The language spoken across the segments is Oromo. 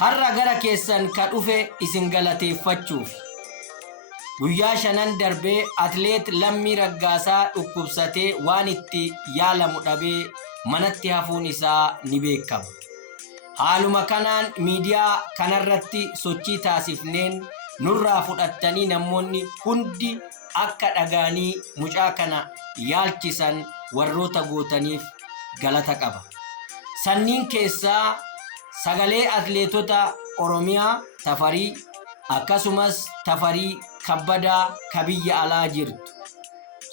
har'a gara keessan ka dhufe isin galateeffachuuf. Guyyaa 5 darbee atleet Lammii Raggaasaa dhukkubsatee waan itti yaalamu dhabee manatti hafuun isaa ni beekama. Haaluma kanaan miidiyaa kanarratti sochii taasifneen nurraa fudhattanii namoonni hundi akka dhagaanii mucaa kana yaalchisan warroota gootaniif galata qaba. Sanniin keessaa sagalee atleetota Oromiyaa Tafarii akkasumas Tafarii Kabbadaa ka biyya alaa jirtu,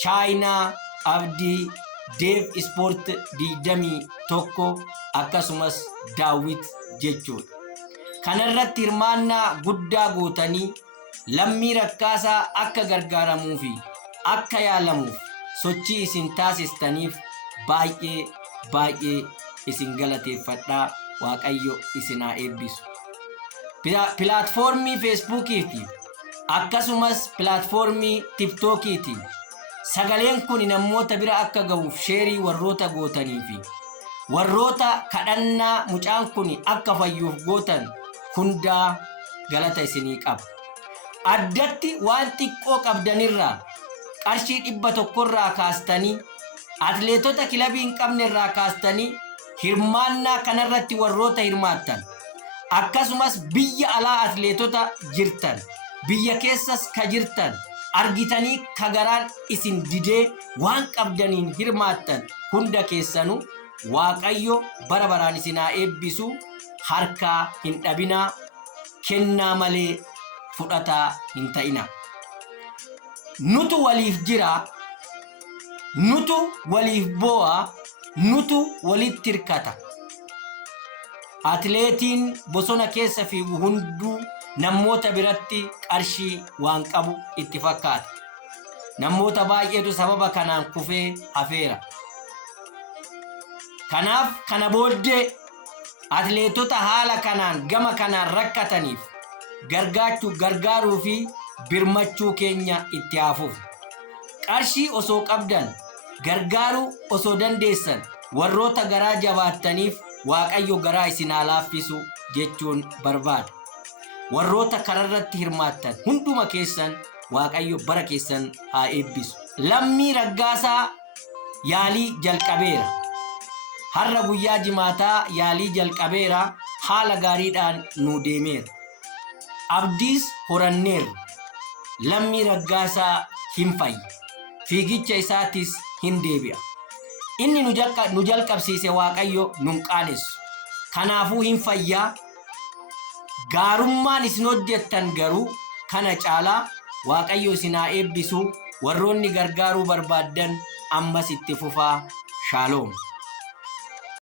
Chaayinaa Abdii, Deef Ispoort 21 akkasumas Daawit jechuudha. Kanarratti hirmaannaa guddaa gootanii Lammii Raggaasaa akka gargaaramuu fi akka yaalamuuf sochii isin taasistaniif baay'ee isin galateeffadhaa. Waaqayyo isin haa eebbisu. Pilaatfoormii Feesbuukiitiin akkasumas pilaatfoormii Tiktookiitiin sagaleen kun namoota bira akka ga'uuf sheerii warroota gootanii fi warroota kadhannaa mucaan kun akka fayyuuf gootan hundaa galata isinii qaba. Addatti waan xiqqoo qabdanirraa qarshii 100 irraa kaastanii atleetota kilabii hin qabne irraa kaastanii hirmaannaa kanarratti warroota hirmaattan akkasumas biyya alaa atleetota jirtan biyya keessas ka jirtan argitanii ka garaan isin didee waan qabdaniin hirmaattan hunda keessanuu Waaqayyo bara baraan isin haa eebbisu. Harkaa hin dhabinaa, kennaa malee fudhataa hin ta'inaa. Nutu waliif jira, nutu waliif boo'a, nutu walitti hirkata. Atleetiin bosona keessa fiigu hunduu namoota biratti qarshii waan qabu itti fakkaata. Namoota baay'eetu sababa kanaan kufee hafeera. Kanaaf kana booddee atleetota haala kanaan gama kanaan rakkataniif gargaaruu fi birmachuu keenya itti haafuuf. Qarshii osoo qabdan gargaaruu osoo dandeessan warroota garaa jabaattaniif Waaqayyo garaa isin haa laaffisu jechuun barbaada. Warroota kanarratti hirmaattan hunduma keessan Waaqayyo bara keessan haa eebbisu. Lammii Raggaasaa yaalii jalqabeera. Har'a guyyaa jimaataa yaalii jalqabeera, haala gaariidhaan nu deemeera. Abdiis horanneerra. Lammii Raggaasaa hin fayya. Fiigicha isaatis hin deebi'a. Inni nu jalqabsiise Waaqayyo nun qaanessu. Kanaafuu hin fayyaa. Gaarummaan isin hojjettan garuu kana caalaa Waaqayyo isin haa eebbisu. Warroonni gargaaruu barbaaddan ammas itti fufaa. Shaaloom.